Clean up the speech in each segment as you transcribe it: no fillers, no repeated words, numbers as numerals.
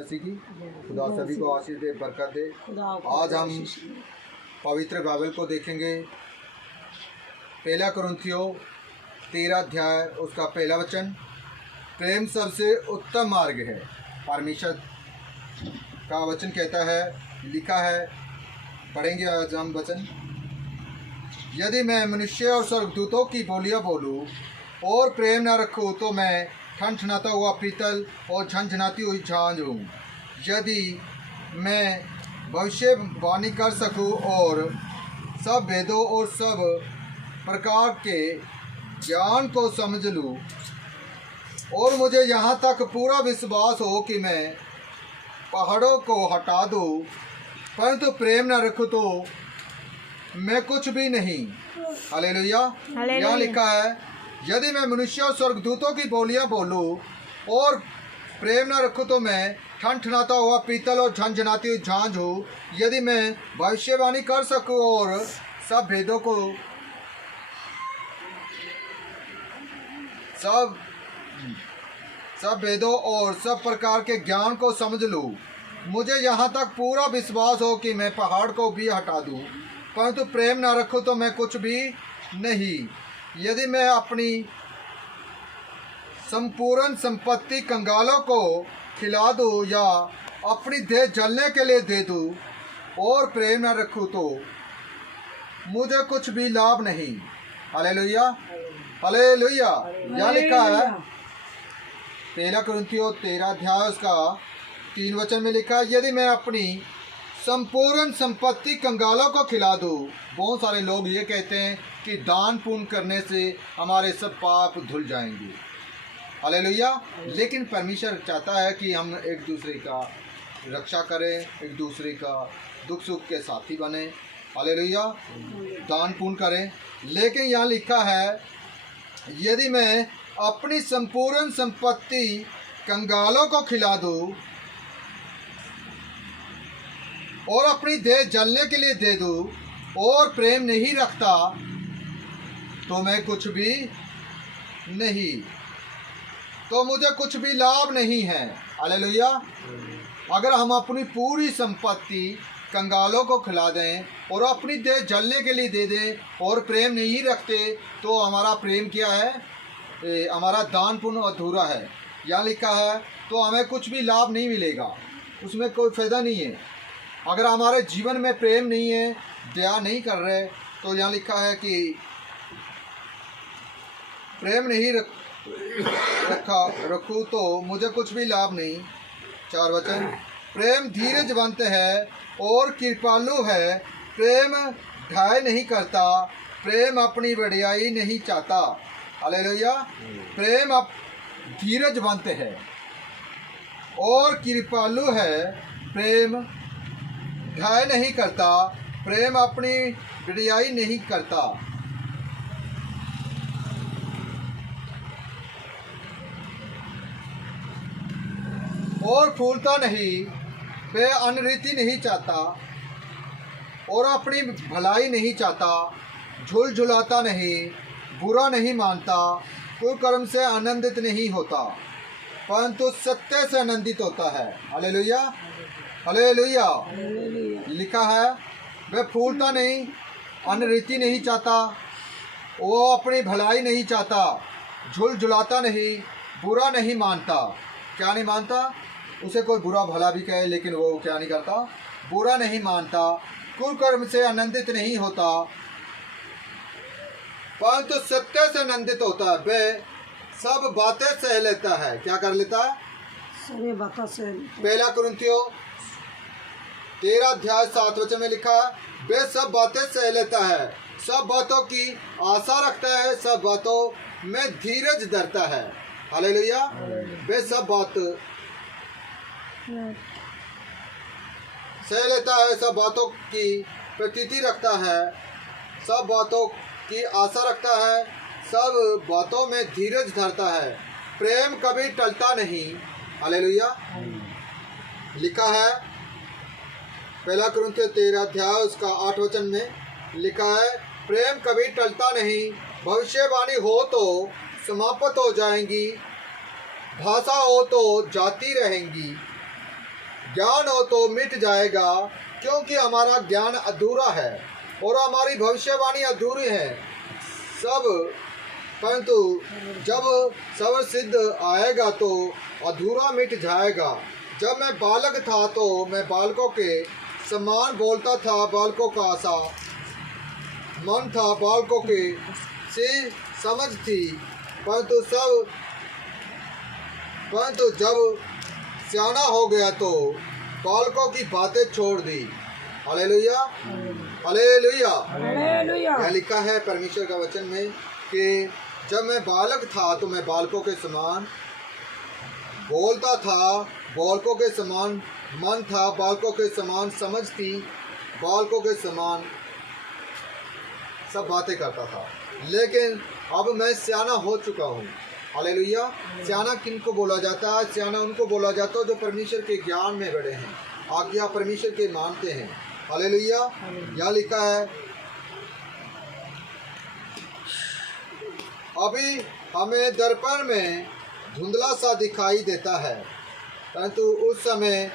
मसीह की। खुदा सभी को आशीष दे, बरकत दे। आज हम पवित्र बाइबल को देखेंगे। पहला कुरिन्थियों 13 अध्याय उसका पहला वचन। प्रेम सबसे उत्तम मार्ग है। परमेश्वर का वचन कहता है, लिखा है, पढ़ेंगे आज हम वचन। यदि मैं मनुष्य और स्वर्गदूतों की बोलियां बोलूं और प्रेम न रखूं तो मैं ठनठनाता हुआ पीतल और झनझनाती हुई झांझ हूँ। यदि मैं भविष्यवाणी कर सकूं और सब वेदों और सब प्रकार के ज्ञान को समझ लूं और मुझे यहाँ तक पूरा विश्वास हो कि मैं पहाड़ों को हटा दूं, परंतु प्रेम न रखूं तो मैं कुछ भी नहीं। हालेलुया। यहाँ लिखा है, यदि मैं मनुष्य और स्वर्गदूतों की बोलियां बोलूं और प्रेम न रखूं तो मैं ठनठनाता हुआ पीतल और झनझनाती हुई झांझ हूँ। यदि मैं भविष्यवाणी कर सकूं और सब भेदों को सब वेदों और सब प्रकार के ज्ञान को समझ लूं, मुझे यहाँ तक पूरा विश्वास हो कि मैं पहाड़ को भी हटा दूं, परंतु प्रेम न रखूं तो मैं कुछ भी नहीं। यदि मैं अपनी संपूर्ण संपत्ति कंगालों को खिला दूं या अपनी देह जलने के लिए दे दूं और प्रेम न रखूं तो मुझे कुछ भी लाभ नहीं। Hallelujah, hallelujah. यहाँ लिखा है, पहला कुरिन्थियों 13 अध्याय उसका 3 वचन में लिखा है, यदि मैं अपनी संपूर्ण संपत्ति कंगालों को खिला दूं। बहुत सारे लोग ये कहते हैं कि दान पुण्य करने से हमारे सब पाप धुल जाएंगे। हालेलुया। लेकिन परमेश्वर चाहता है कि हम एक दूसरे का रक्षा करें, एक दूसरे का दुख सुख के साथी बने। हालेलुया। दान पुण्य करें। लेकिन यहाँ लिखा है, यदि मैं अपनी संपूर्ण संपत्ति कंगालों को खिला दूं और अपनी देह जलने के लिए दे दूं और प्रेम नहीं रखता तो मैं कुछ भी नहीं, तो मुझे कुछ भी लाभ नहीं है। हालेलुया। अगर हम अपनी पूरी संपत्ति कंगालों को खिला दें और अपनी देह जलने के लिए दे दें और प्रेम नहीं रखते तो हमारा प्रेम क्या है? हमारा दान पुण्य अधूरा है। यहाँ लिखा है, तो हमें कुछ भी लाभ नहीं मिलेगा, उसमें कोई फायदा नहीं है। अगर हमारे जीवन में प्रेम नहीं है, दया नहीं कर रहे, तो यहाँ लिखा है कि प्रेम नहीं रखूँ तो मुझे कुछ भी लाभ नहीं। 4 वचन। प्रेम धीरजवंत है और कृपालु है। प्रेम ढाई नहीं करता, प्रेम अपनी बढ़ियाई नहीं चाहता। हालेलुया। प्रेम धीरजवंत है और कृपालु है। प्रेम ढाई नहीं करता, प्रेम अपनी बढ़ियाई नहीं करता। और फूलता नहीं, वह अनरीति नहीं चाहता और अपनी भलाई नहीं चाहता। झुलझुलाता नहीं, बुरा नहीं मानता, कुकर्म से आनंदित नहीं होता, परंतु सत्य से आनंदित होता है। Hallelujah, hallelujah. लिखा है, वह फूलता नहीं, अनरीति नहीं चाहता, वो अपनी भलाई नहीं चाहता, झुलझुलाता नहीं, बुरा नहीं मानता। क्या नहीं मानता? उसे कोई बुरा भला भी कहे लेकिन वो क्या नहीं करता? बुरा नहीं मानता। कुकर्म से आनंदित नहीं होता, परंतु सत्य से आनंदित होता है। वह सब बातें सह लेता है। क्या कर लेता है? सभी बातें सह। पहला कुरिन्थियों 13 अध्याय 7 वचन में लिखा है, वह सब बातें सह लेता है, सब बातों की आशा रखता है, सब बातों में धीरज धरता है। हालेलुया। वह सब बात सह लेता है, सब बातों की प्रतीति रखता है, सब बातों की आशा रखता है, सब बातों में धीरज धरता है। प्रेम कभी टलता नहीं। हालेलुया। लिखा है, पहला कुरिन्थियों 13 अध्याय उसका 8 वचन में लिखा है, प्रेम कभी टलता नहीं। भविष्यवाणी हो तो समाप्त हो जाएंगी, भाषा हो तो जाती रहेंगी, ज्ञान हो तो मिट जाएगा, क्योंकि हमारा ज्ञान अधूरा है और हमारी भविष्यवाणी अधूरी है सब। परंतु जब सब सिद्ध आएगा तो अधूरा मिट जाएगा। जब मैं बालक था तो मैं बालकों के समान बोलता था, बालकों का सा मन था, बालकों के से समझ थी। परंतु जब सियाना हो गया तो बालकों की बातें छोड़ दी। Hallelujah, hallelujah. हालेलुया। यह लिखा है परमेश्वर का वचन में कि जब मैं बालक था तो मैं बालकों के समान बोलता था, बालकों के समान मन था, बालकों के समान समझ थी, बालकों के समान सब बातें करता था। लेकिन अब मैं सियाना हो चुका हूँ। हालेलुया। सियाना किन को बोला जाता है? सियाना उनको बोला जाता है जो परमेश्वर के ज्ञान में बड़े हैं, आज्ञा परमेश्वर के मानते हैं। हालेलुया। यहाँ लिखा है, अभी हमें दर्पण में धुंधला सा दिखाई देता है, परंतु उस समय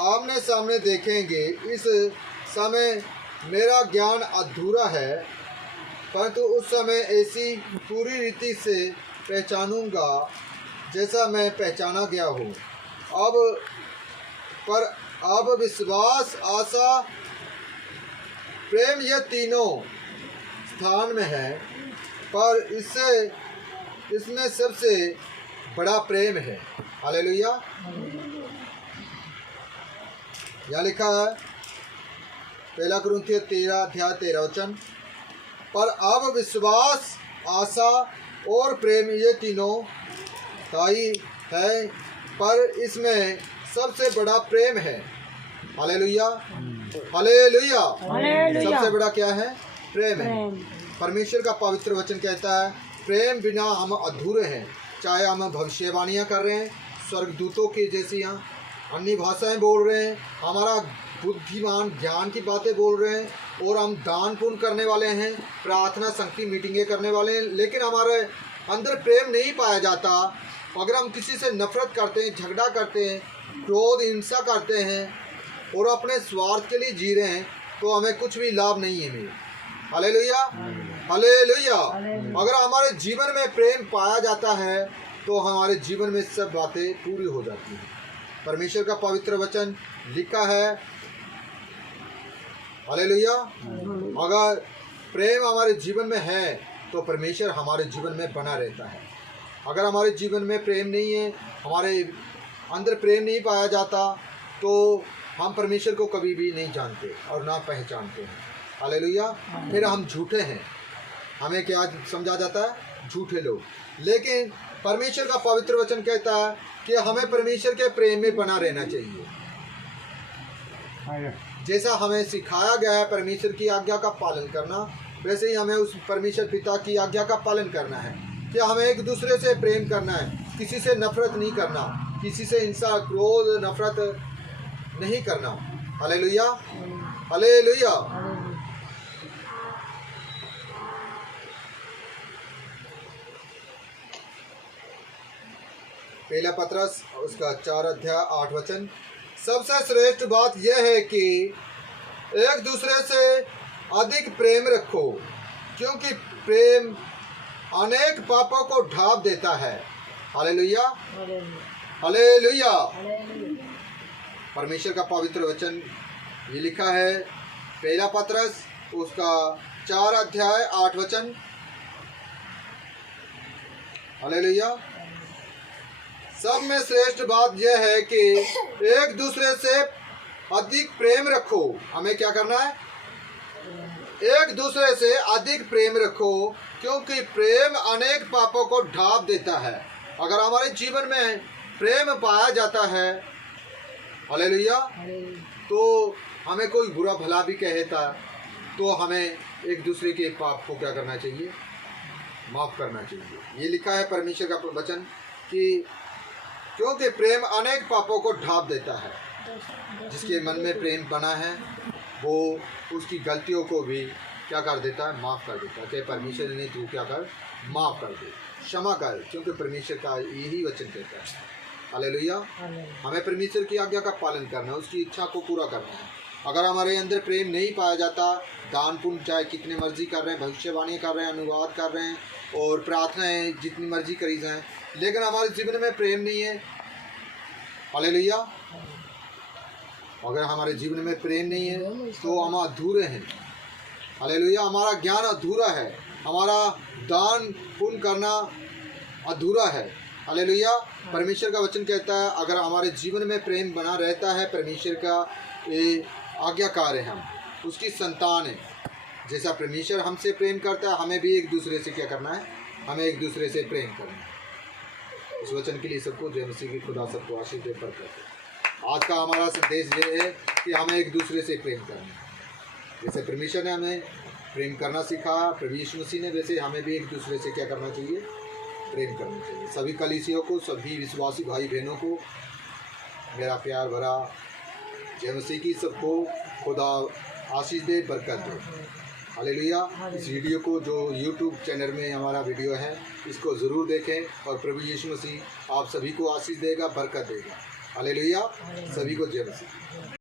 आमने सामने देखेंगे। इस समय मेरा ज्ञान अधूरा है, परंतु उस समय ऐसी पूरी रीति से पहचानूंगा जैसा मैं पहचाना गया हूँ। अब विश्वास, आशा, प्रेम ये तीनों स्थान में है, पर इसमें सबसे बड़ा प्रेम है। हालेलुया। यहाँ लिखा है 1 कुरिन्थियों 13 अध्याय 13 वचन, पर अब विश्वास, आशा और प्रेम ये तीनों स्थायी है, पर इसमें सबसे बड़ा प्रेम है। Hallelujah, hallelujah. सबसे बड़ा क्या है? प्रेम है। परमेश्वर का पवित्र वचन कहता है, प्रेम बिना हम अधूरे हैं। चाहे हम भविष्यवाणियाँ कर रहे हैं, स्वर्गदूतों की जैसी यहाँ अन्य भाषाएं बोल रहे हैं, हमारा बुद्धिमान ज्ञान की बातें बोल रहे हैं, और हम दान पुण्य करने वाले हैं, प्रार्थना संगति मीटिंगें करने वाले हैं, लेकिन हमारे अंदर प्रेम नहीं पाया जाता। अगर हम किसी से नफरत करते हैं, झगड़ा करते हैं, क्रोध, हिंसा करते हैं और अपने स्वार्थ के लिए जी रहे हैं, तो हमें कुछ भी लाभ नहीं है मेरे। Hallelujah, hallelujah. अगर हमारे जीवन में प्रेम पाया जाता है तो हमारे जीवन में सब बातें पूरी हो जाती हैं। परमेश्वर का पवित्र वचन लिखा है, हालेलुया। अगर प्रेम हमारे जीवन में है तो परमेश्वर हमारे जीवन में बना रहता है। अगर हमारे जीवन में प्रेम नहीं है, हमारे अंदर प्रेम नहीं पाया जाता, तो हम परमेश्वर को कभी भी नहीं जानते और ना पहचानते हैं। हालेलुया। फिर हम झूठे हैं। हमें क्या समझा जाता है? झूठे लोग। लेकिन परमेश्वर का पवित्र वचन कहता है कि हमें परमेश्वर के प्रेम में बना रहना चाहिए। जैसा हमें सिखाया गया है परमेश्वर की आज्ञा का पालन करना, वैसे ही हमें उस परमेश्वर पिता की आज्ञा का पालन करना है कि हमें एक दूसरे से प्रेम करना है, किसी से नफरत नहीं करना, किसी से हिंसा, क्रोध, नफरत नहीं करना। Hallelujah, hallelujah. पहला पत्रस उसका 4 अध्याय 8 वचन, सबसे श्रेष्ठ बात यह है कि एक दूसरे से अधिक प्रेम रखो, क्योंकि प्रेम अनेक पापों को ढांप देता है। Hallelujah, hallelujah. परमेश्वर का पवित्र वचन ये लिखा है, पहला पत्रस उसका 4 अध्याय 8 वचन। हालेलुया। सब में श्रेष्ठ बात यह है कि एक दूसरे से अधिक प्रेम रखो। हमें क्या करना है? एक दूसरे से अधिक प्रेम रखो, क्योंकि प्रेम अनेक पापों को ढांप देता है। अगर हमारे जीवन में प्रेम पाया जाता है, हालेलुया, तो हमें कोई बुरा भला भी कहता तो हमें एक दूसरे के पाप को क्या करना चाहिए? माफ करना चाहिए। ये लिखा है परमेश्वर का वचन कि क्योंकि प्रेम अनेक पापों को ढांप देता है। जिसके मन में प्रेम बना है वो उसकी गलतियों को भी क्या कर देता है? माफ़ कर देता है। कि परमेश्वर ने तू क्या कर? माफ़ कर दे, क्षमा कर, क्योंकि परमेश्वर का यही वचन कहता है। हालेलुया। हमें परमेश्वर की आज्ञा का पालन करना है, उसकी इच्छा को पूरा करना है। अगर हमारे अंदर प्रेम नहीं पाया जाता, दान पुण्य चाहे कितने मर्जी कर रहे हैं, भविष्यवाणी कर रहे हैं, अनुवाद कर रहे हैं और प्रार्थनाएं जितनी मर्जी करी जाएं, लेकिन हमारे जीवन में प्रेम नहीं है, हालेलुया, अगर हमारे जीवन में प्रेम नहीं है तो हम अधूरे हैं, हालेलुया। हमारा ज्ञान अधूरा है, हमारा दान पुण्य करना अधूरा है, हालेलुया। परमेश्वर का वचन कहता है अगर हमारे जीवन में प्रेम बना रहता है, परमेश्वर का आज्ञाकार है, हम उसकी संतान है। जैसा परमेश्वर हमसे प्रेम करता है, हमें भी एक दूसरे से क्या करना है, हमें एक दूसरे से प्रेम करना है। इस वचन के लिए सबको जय मसीह की खुदा सबको आशीष दे बरकत। आज का हमारा संदेश ये है कि हमें एक दूसरे से प्रेम करना है। जैसे परमेश्वर ने हमें प्रेम करना सिखाया, प्रभु यीशु मसीह ने, वैसे हमें भी एक दूसरे से क्या करना चाहिए, प्रेम करना चाहिए। सभी कलीसियों को, सभी विश्वासी भाई बहनों को मेरा प्यार भरा जय मसीह की। सबको खुदा आशीष दे, बरकत दे, हालेलुया। इस वीडियो को जो यूट्यूब चैनल में हमारा वीडियो है, इसको ज़रूर देखें और प्रभु यीशु मसीह आप सभी को आशीष देगा, बरकत देगा, हालेलुया। सभी को जय मसीह।